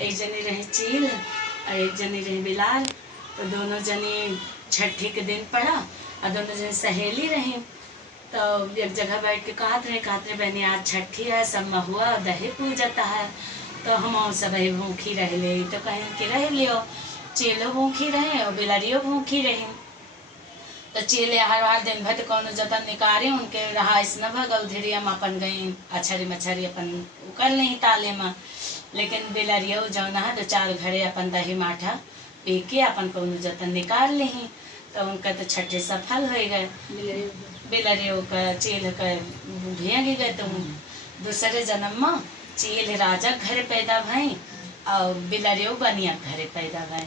एक जनी रही चील और एक जनी रही बिलार। तो दोनों जनी छठी के दिन पड़ा और दोनों जनी सहेली रही। तो एक जगह बैठ के कहते रहे बहनी आज छठी है, सब महुआ दही पूजता है, तो हम सब भूखी रह ले। तो कहीं कि रह लियो, चीलो भूखी रहे और बिलरियो भूखी रही। तो चीले हर दिन भर कौन जतन निकारे उनके रहा न भगल धीरे हम अपन गई अछरी मछरी अपन उकल नहीं ताले में। लेकिन बिलरियो जौन है दो चार घरे अपन दही माठा पी के अपन कौन जतन निकाल ली। तो उनका तो छठे सफल हो गए। बिलरियो का चील का भेग गए। तो दूसरे जन्म में चील राजा घर पैदा भई और बिलरियो बनिया घरे पैदा भई।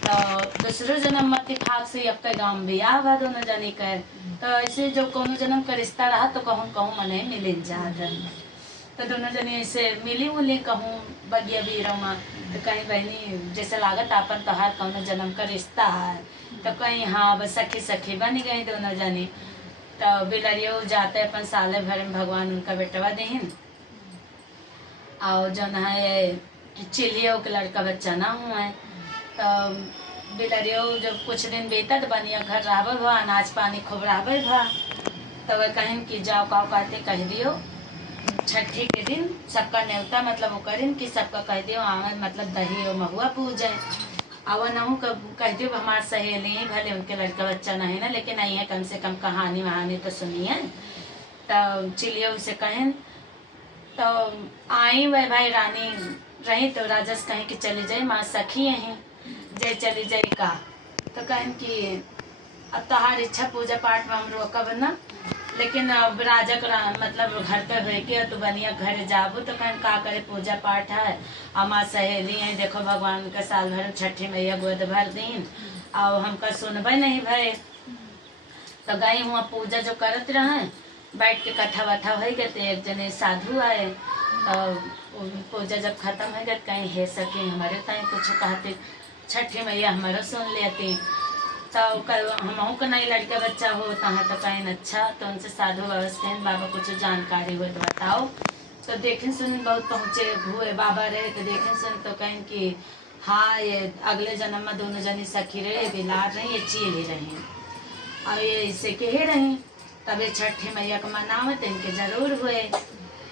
तो दूसरे जन्म में इत्तेफाक से अब के गाँव बियाह हुआ दोनों जनी कर। तो ऐसे जो कोनो जन्म का रिश्ता रहा तो कहूँ कहूँ मने मिलिन जात। तो दोनों जनी ऐसे मिली उली कहूँ बगिया बीरमा। तो कहीं बहनी जैसे लागत अपन तोहार कोनो जन्म का रिश्ता है। तो कहीं हाँ बस सखी सखी बन गई दोनों जनी। तो बिलरियो जाते अपन साले भर में भगवान उनका बेटवा देहिन। और जो है चिलियो के लड़का बच्चा ना हुआ है। तो बिलरियो जब कुछ दिन बीतत बनिया घर रहबे भा, अनाज पानी खूब रहबे भा। तो वह कहें कि जाओ काओ कहते कह दियो छठी के दिन सबका न्योता मतलब वो करें कि सबका कह दियो आवे मतलब दही और महुआ पूजे। अब नहू कह दियो हमारे सहेली भले उनके लड़का बच्चा नहीं ना लेकिन नहीं है कम से कम कहानी वहानी तो सुनिए। तो चिलियो उसे कहें। तो आई वह भाई रानी रही तो राजस कहें कि चली जाए माँ सखी यहीं जय चली जाए का। तो कहें कि अब तोहार इच्छा पूजा पाठ में हम रोकब ना लेकिन अब राजा का मतलब घर पे हो के तो बनिया घर जाबू। तो कहें का करे पूजा पाठ है हमार सहेली है देखो भगवान का साल भर छठी मैया गोद भर दिन और हमका सुनबे नहीं भय। तो गई हुआ पूजा जो करत रहे बैठ के कथा वथा हो गए। तो एक जने साधु आए। तो पूजा जब खत्म हो गए कहीं हे सके हमारे कहीं कुछ कहते छठी मैया हमारा सुन लेती। तो हम का नहीं लड़का बच्चा हो तहाँ तो कहीं अच्छा। तो उनसे साधु बाबा से कहें बाबा कुछ जानकारी हो तो बताओ। तो देखें सुन बहुत पहुँचे हुए बाबा रहे। तो देखें सुन तो कहें कि हाँ ये अगले जन्म में दोनों जनी सखी रहे बिलार रही ये चील ही रही और ये इससे के ही रही। तब ये छठी मैया का मनावत इनके जरूर हुए।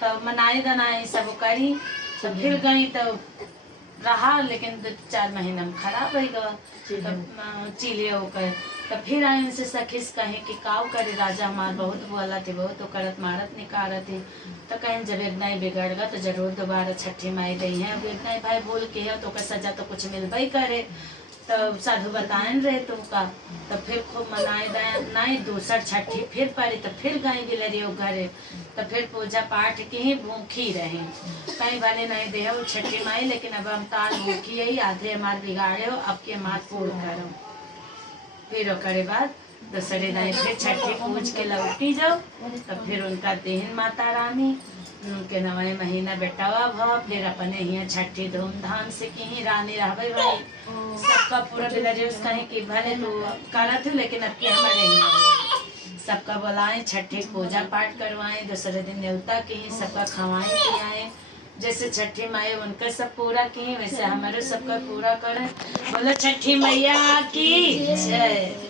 तो मनाई दनाई सब करी। तो फिर गई तो रहा लेकिन 2-4 महीना में खराब हो गया। तो चिलियो कर तो फिर आई उनसे सखी से कहे कि काव करे राजा हमार बहुत बोला थे बहुत तो करत मारत निकारत थे। तो कहें जब एक नहीं बिगड़ गया तो जरूर दोबारा छठी माई गई है। अब एक नहीं भाई बोल के है तो सजा तो कुछ मिलबे करे। तो साधु बताएं रहे तुमका। तो फिर खूब मनाए नहीं दूसर छठी फिर पड़ी। तो फिर गई बिलरियो घरे। तो फिर पूजा पाठ की ही भूखी रही कहीं भले नहीं दे छठी माई लेकिन अब हम तार भूखी है आधे हमार बिगाड़े हो अब के हमार पूर्ण करो। फिर करे बाद दूसरे दिन फिर छठी पूज के लौटी जाओ। तो फिर उनका देहन माता रानी उनके 9वें महीना बेटावा भा। फिर अपने ही छठी धूमधाम से की ही रानी रहबे भाई सबका पूरा बिलरियो कहें कि भले तो करत हूँ लेकिन अब के हमारे ही सबका बुलाएं छठी पूजा पाठ करवाएं। दूसरे दिन न्योता की ही सबका खवाएं पियाएं। जैसे छठी माई उनका सब पूरा की वैसे हमारे सबका पूरा करें। बोलो छठी मैया की जय।